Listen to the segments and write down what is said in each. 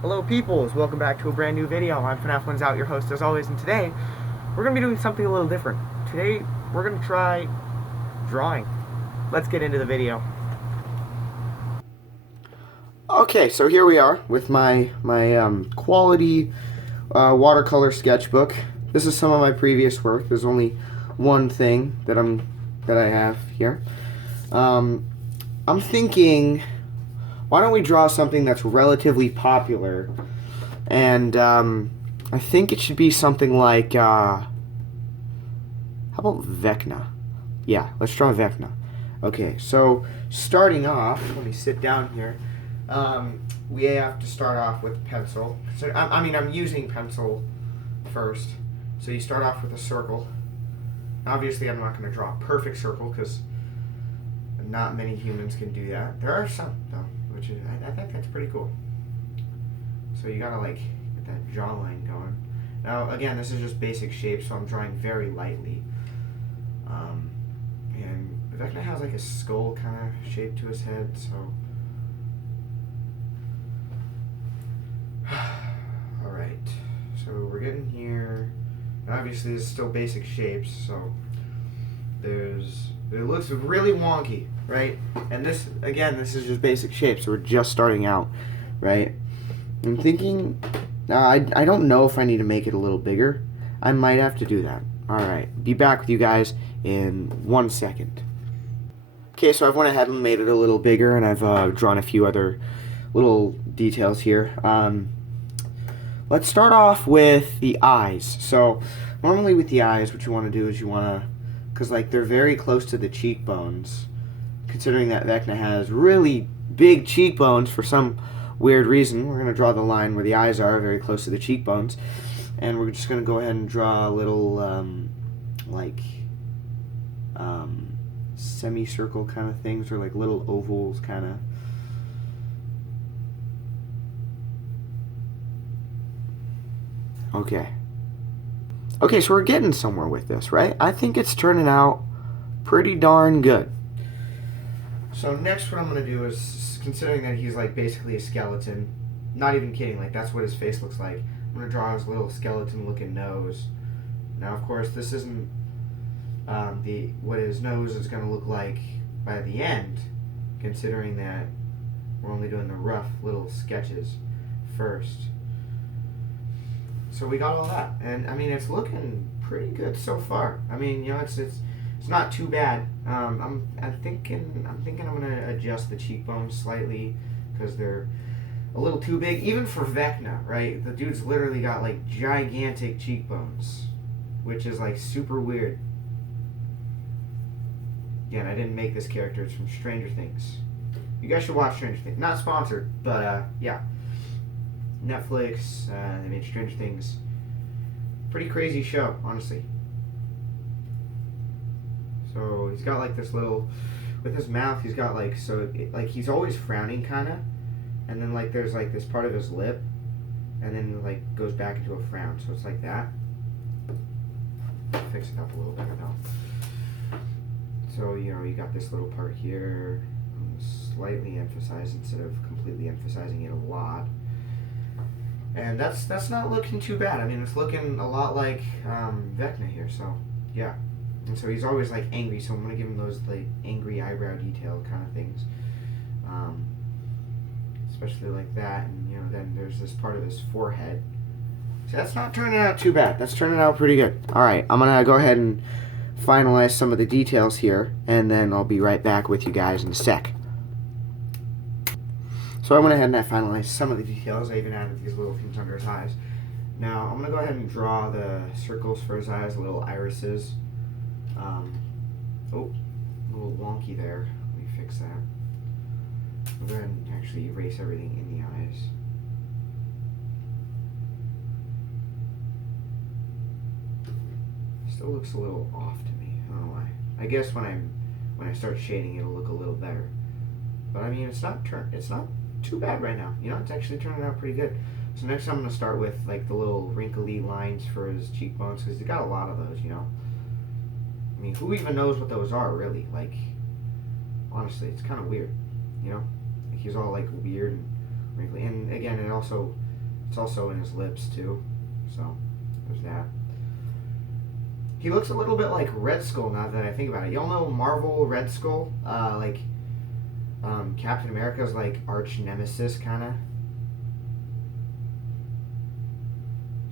Hello peoples, welcome back to a brand new video. I'm FNAF1's Out, your host as always, and today we're going to be doing something a little different. Today we're going to try drawing. Let's get into the video. Okay, so here we are with my quality watercolor sketchbook. This is some of my previous work. There's only one thing that I have here. I'm thinking, why don't we draw something that's relatively popular? And I think it should be something like, how about Vecna? Yeah, let's draw Vecna. Okay, so starting off, let me sit down here. We have to start off with pencil. So I'm using pencil first. So you start off with a circle. Obviously, I'm not going to draw a perfect circle because not many humans can do that. There are some, though, which is, I think that's pretty cool. So you gotta like get that jawline going. Now, again, this is just basic shape, so I'm drawing very lightly. And Vecna has like a skull kind of shape to his head, so. Alright, so we're getting here. Obviously, this is still basic shapes, so it looks really wonky, right? And this, again, this is just basic shapes, so we're just starting out, right? I'm thinking, I don't know if I need to make it a little bigger. I might have to do that. Alright, be back with you guys in 1 second. Okay, so I've went ahead and made it a little bigger, and I've drawn a few other little details here. Let's start off with the eyes. So, normally with the eyes, what you want to do is you want to, because like they're very close to the cheekbones, considering that Vecna has really big cheekbones for some weird reason. We're going to draw the line where the eyes are, very close to the cheekbones. And we're just going to go ahead and draw a little, semicircle kind of things, or like little ovals kind of. Okay. Okay, so we're getting somewhere with this, right? I think it's turning out pretty darn good. So next what I'm going to do is, considering that he's like basically a skeleton, not even kidding, like that's what his face looks like, I'm going to draw his little skeleton looking nose. Now of course this isn't what his nose is going to look like by the end, considering that we're only doing the rough little sketches first. So we got all that, and I mean it's looking pretty good so far. I mean, you know, it's not too bad. I'm thinking I'm gonna adjust the cheekbones slightly because they're a little too big, even for Vecna. Right, the dude's literally got like gigantic cheekbones, which is like super weird. Again, I didn't make this character. It's from Stranger Things. You guys should watch Stranger Things. Not sponsored, but yeah. Netflix, they made Stranger Things. Pretty crazy show, honestly. So he's got like this little, with his mouth, he's got like, so it, like he's always frowning kind of, and then like there's like this part of his lip, and then like goes back into a frown. So it's like that. Fix it up a little better now. So you know you got this little part here. I'm slightly emphasized instead of completely emphasizing it a lot. And that's not looking too bad. I mean, it's looking a lot like Vecna here, so yeah. And so he's always like angry, so I'm gonna give him those like angry eyebrow detail kind of things, especially like that. And you know, then there's this part of his forehead. So that's not turning out too bad. That's turning out pretty good. All right, I'm gonna go ahead and finalize some of the details here, and then I'll be right back with you guys in a sec. So I went ahead and I finalized some of the details. I even added these little things under his eyes. Now I'm going to go ahead and draw the circles for his eyes, little irises. Oh, a little wonky there. Let me fix that. I'll go ahead and actually erase everything in the eyes. Still looks a little off to me. I don't know why. I guess when I start shading, it'll look a little better. But I mean, it's not too bad right now. You know, it's actually turning out pretty good. So next I'm going to start with like the little wrinkly lines for his cheekbones, because he's got a lot of those, you know. I mean, who even knows what those are, really? Like, honestly, it's kind of weird, you know. Like he's all like weird and wrinkly, and again, it also It's also in his lips too, so there's that. He looks a little bit like Red Skull now that I think about it. Y'all know Marvel Red Skull? Captain America's like arch nemesis kind of.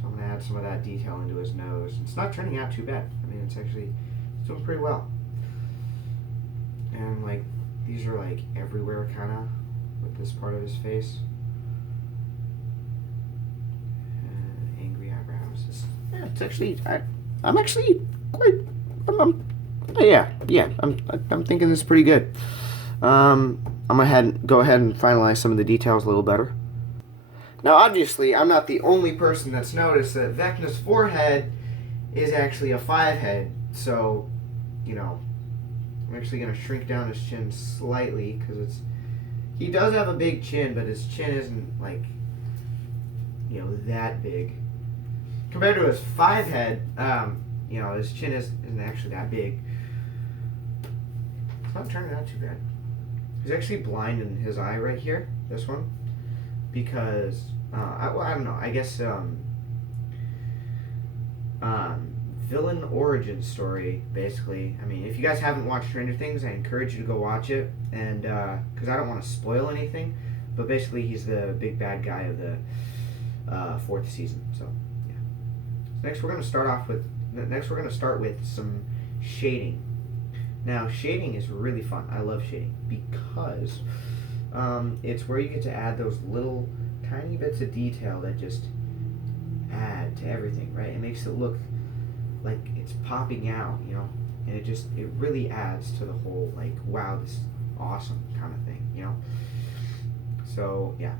So I'm gonna add some of that detail into his nose. It's not turning out too bad. I mean, it's doing pretty well. And like these are like everywhere kind of with this part of his face. Angry eyebrows. It's actually I'm actually quite I'm thinking this is pretty good. I'm gonna go ahead and finalize some of the details a little better. Now, obviously, I'm not the only person that's noticed that Vecna's forehead is actually a 5 head. So, you know, I'm actually gonna shrink down his chin slightly because he does have a big chin, but his chin isn't like, you know, that big compared to his 5 head. You know, his chin isn't actually that big. It's not turning out too bad. He's actually blind in his eye right here, this one, because I don't know. I guess villain origin story, basically. I mean, if you guys haven't watched Stranger Things, I encourage you to go watch it, and because I don't want to spoil anything, but basically he's the big bad guy of the 4th season. So yeah. So next we're going to start with some shading. Now, shading is really fun. I love shading because it's where you get to add those little tiny bits of detail that just add to everything, right? It makes it look like it's popping out, you know? And it really adds to the whole, like, wow, this is awesome kind of thing, you know? So, yeah.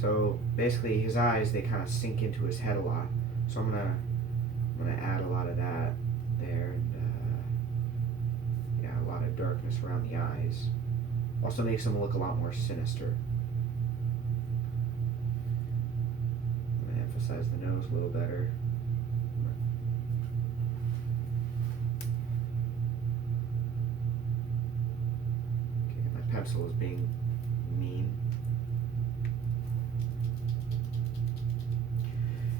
So, basically, his eyes, they kind of sink into his head a lot. So I'm gonna add a lot of that there, and a lot of darkness around the eyes. Also makes them look a lot more sinister. I'm gonna emphasize the nose a little better. Okay, my pencil is being mean.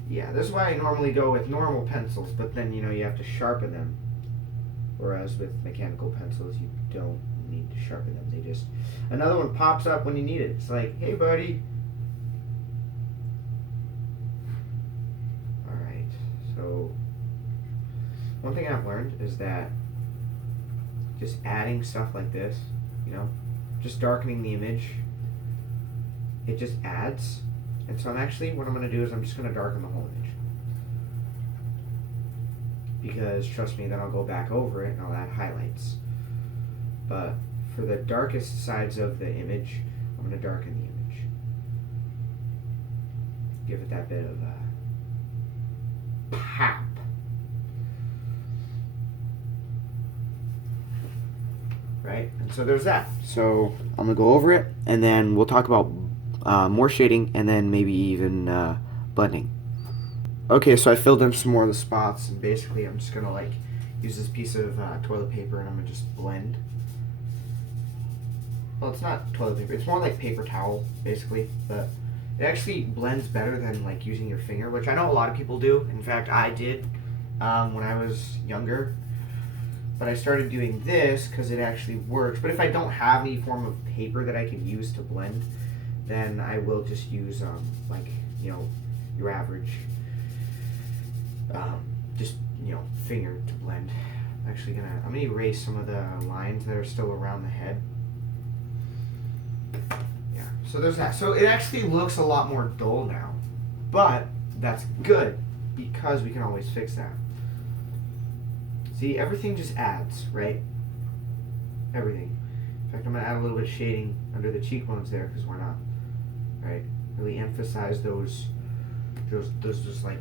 Yeah, this is why I normally go with normal pencils, but then, you know, you have to sharpen them. Whereas with mechanical pencils, you don't need to sharpen them. They just... Another one pops up when you need it. It's like, hey, buddy. Alright, so... One thing I've learned is that just adding stuff like this, you know, just darkening the image, it just adds. And so what I'm going to do is I'm just going to darken the whole image. Because, trust me, then I'll go back over it and I'll add highlights. But for the darkest sides of the image, I'm going to darken the image. Give it that bit of pop. Right? And so there's that. So I'm going to go over it, and then we'll talk about more shading, and then maybe even blending. Okay, so I filled in some more of the spots, and basically I'm just going to like use this piece of toilet paper, and I'm going to just blend. Well, it's not toilet paper, it's more like paper towel, basically, but it actually blends better than like using your finger, which I know a lot of people do. In fact, I did when I was younger, but I started doing this because it actually works. But if I don't have any form of paper that I can use to blend, then I will just use like, you know, your average just, you know, finger to blend. I'm gonna erase some of the lines that are still around the head. Yeah, so there's that. So it actually looks a lot more dull now, but that's good because we can always fix that. See, everything just adds, right? Everything. In fact, I'm gonna add a little bit of shading under the cheekbones there, because why not? Right? Really emphasize those just like,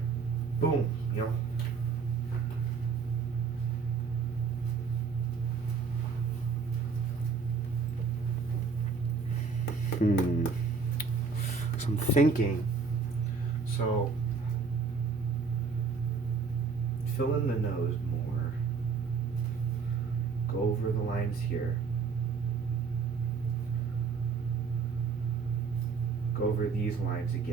boom, you know? So I'm thinking. So fill in the nose more. Go over the lines here. Go over these lines again.